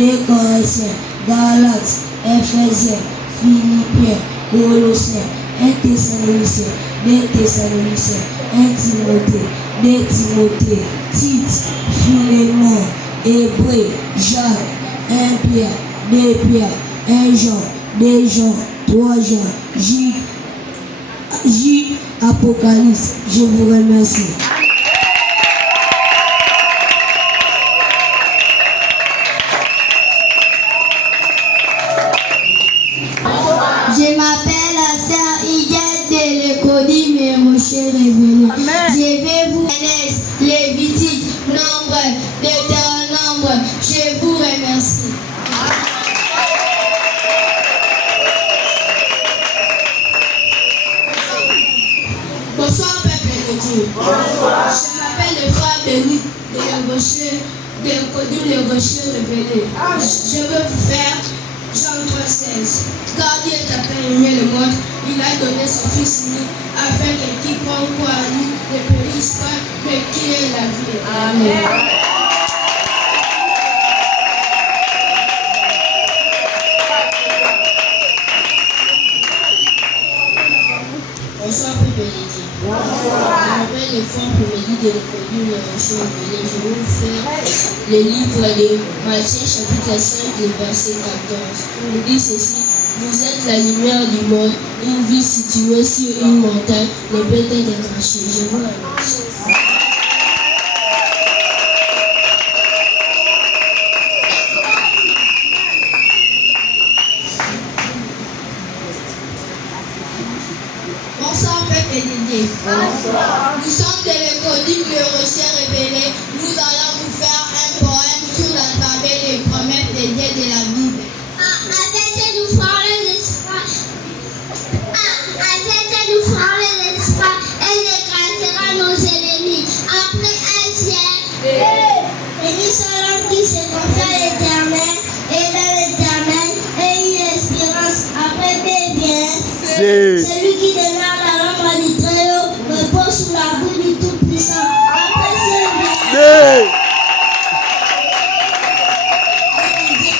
des Corinthiens, Galates, Éphésiens, Philippiens, Colossiens, 1 Thessaloniciens, 2 Thessaloniciens, 1 Timothée, 2 Timothée, Tite, Philémon, Hébreux, Jacques, 1 Pierre, 2 Pierre, 1 Jean, 2 Jean, 3 Jean, J, Apocalypse. Je vous remercie. Je m'appelle Sœur Higuette de l'École mes rochers révélés. Je vais vous donner Lévitique, Nombre, Deutéronome. Je vous remercie. Bonsoir, peuple de Dieu. Bonsoir. Je m'appelle le frère Béni de les rochers révélés. Je veux vous faire Jean 3,16. Car Dieu a tant aimé le monde, il a donné son Fils unique, afin que quiconque croit en lui ne périsse pas, mais qu'il ait la vie. Amen. Bonsoir, peuple de Dieu. Bonsoir. Je m'appelle le frère Comédie de l'École les rochers révélés. Je vais vous faire le livre de Matthieu, chapitre 5, le verset 14. Il dit ceci: vous êtes la lumière du monde. Une ville située sur une montagne ne peut être cachée. Je vous remercie. Bonsoir, peuple de Dieu. Bonsoir. Nous sommes de l'École le rocher révélé. Nous allons vous faire un poème sur l'alphabet des promesses des dieux de la Bible. Nous ferons les espoirs. Nous ferons les espoirs et écrasera nos ennemis. Après un siècle, béni soit l'homme qui se confie à l'Éternel et dans l'Éternel et une espérance. Après vient celui qui demeure dans l'ombre du Très-Haut, repose sous la boue du Tout-Puissant. Après c'est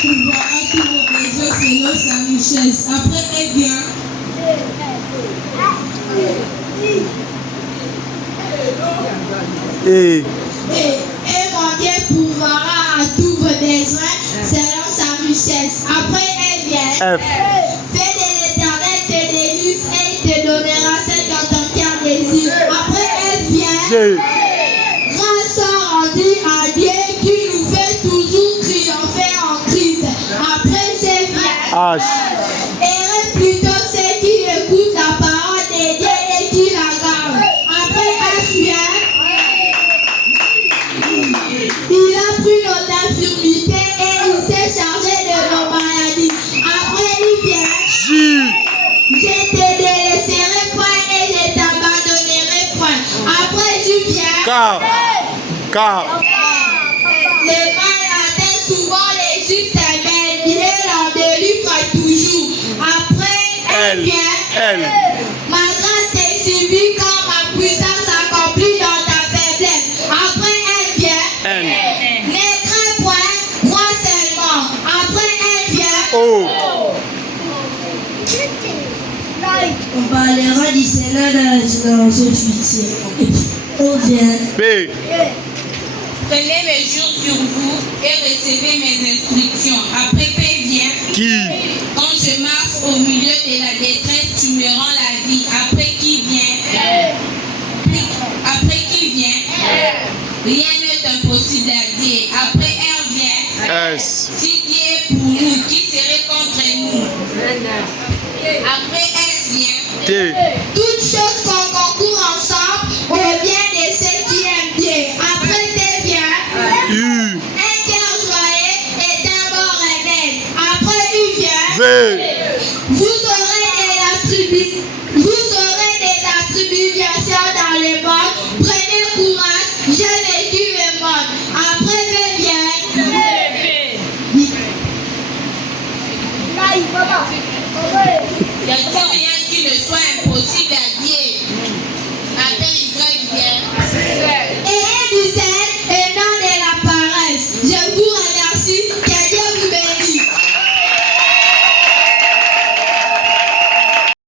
pouvoir à tous vos besoins selon sa richesse. Après elle vient et mon Dieu pourvoira à tous vos besoins selon sa richesse. Après elle vient fais de l'Éternel tes délices et il te donnera ce que ton cœur désire. Après elle vient grâce soit rendue à Dieu qui nous fait toujours triompher en Christ. Après c'est vient et plutôt ceux qui écoutent la parole de Dieu et qui la gardent. Après elle vient il a pris nos infirmités et il s'est chargé de nos maladies. Après il vient je te délaisserai point et je t'abandonnerai point. Après je viens le mal atteint souvent les justes, mais Dieu leur délivre toujours. Après elle vient ma grâce est suivie quand ma puissance s'accomplit dans ta faiblesse. Après elle vient ne crains point, crois seulement. Après elle vient on parlera du Sénat dans la génération future. On vient prenez mesure sur vous et recevez mes instructions. Après P vient quand je marche au milieu de la détresse, tu me rends la vie. Après qui vient rien n'est impossible à dire. Après R vient si Dieu est pour nous, qui serait contre nous? Après S vient toutes choses qu'on concourt ensemble au bien de ceux qui aiment Dieu. Après T vient un cœur joyeux et un bon réveil. Après U vient vous aurez des attributions dans le monde. Prenez courage, j'ai vécu le monde. Après V vient y a-t-il rien qui ne soit impossible